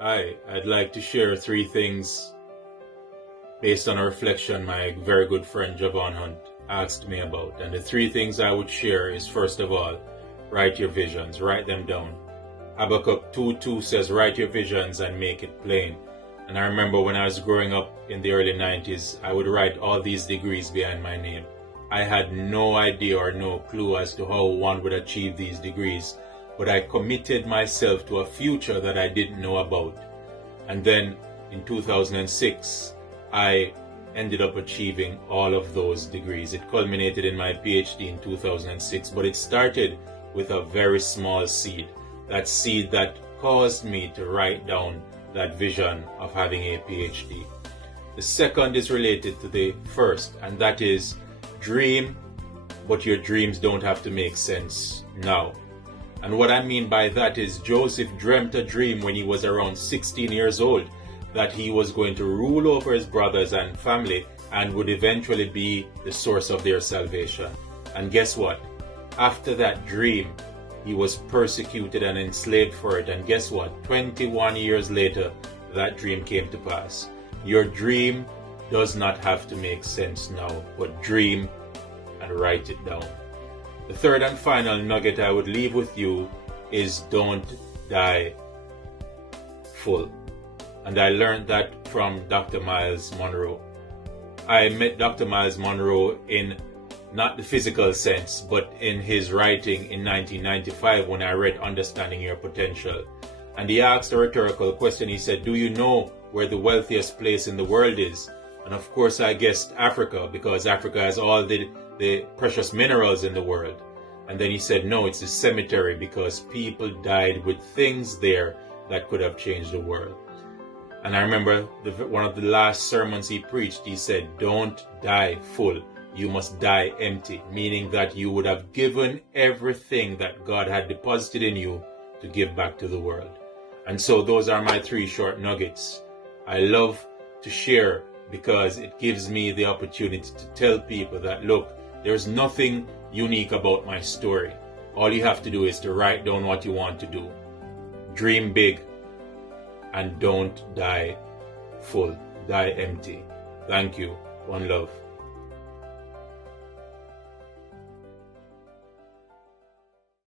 Hi, I'd like to share three things based on a reflection my very good friend Javon Hunt asked me about. And the three things I would share is, first of all, write your visions, write them down. Habakkuk 2:2 says, write your visions and make it plain. And I remember when I was growing up in the early 90s, I would write all these degrees behind my name. I had no idea or no clue as to how one would achieve these degrees, but I committed myself to a future that I didn't know about. And then in 2006, I ended up achieving all of those degrees. It culminated in my PhD in 2006, but it started with a very small seed. That seed that caused me to write down that vision of having a PhD. The second is related to the first, and that is dream, but your dreams don't have to make sense now. And what I mean by that is Joseph dreamt a dream when he was around 16 years old that he was going to rule over his brothers and family and would eventually be the source of their salvation. And guess what? After that dream, he was persecuted and enslaved for it. And guess what? 21 years later, that dream came to pass. Your dream does not have to make sense now, but dream and write it down. The third and final nugget I would leave with you is don't die full. And I learned that from Dr. Miles Monroe. I met Dr. Miles Monroe in not the physical sense, but in his writing in 1995 when I read Understanding Your Potential. And he asked a rhetorical question. He said, do you know where the wealthiest place in the world is? And of course I guessed Africa, because Africa has all the precious minerals in the world. And then he said, no, it's a cemetery, because people died with things there that could have changed the world. And I remember one of the last sermons he preached, he said, don't die full. You must die empty, meaning that you would have given everything that God had deposited in you to give back to the world. And so those are my three short nuggets. I love to share because it gives me the opportunity to tell people that, look, there's nothing unique about my story. All you have to do is to write down what you want to do. Dream big and don't die full. Die empty. Thank you. One love.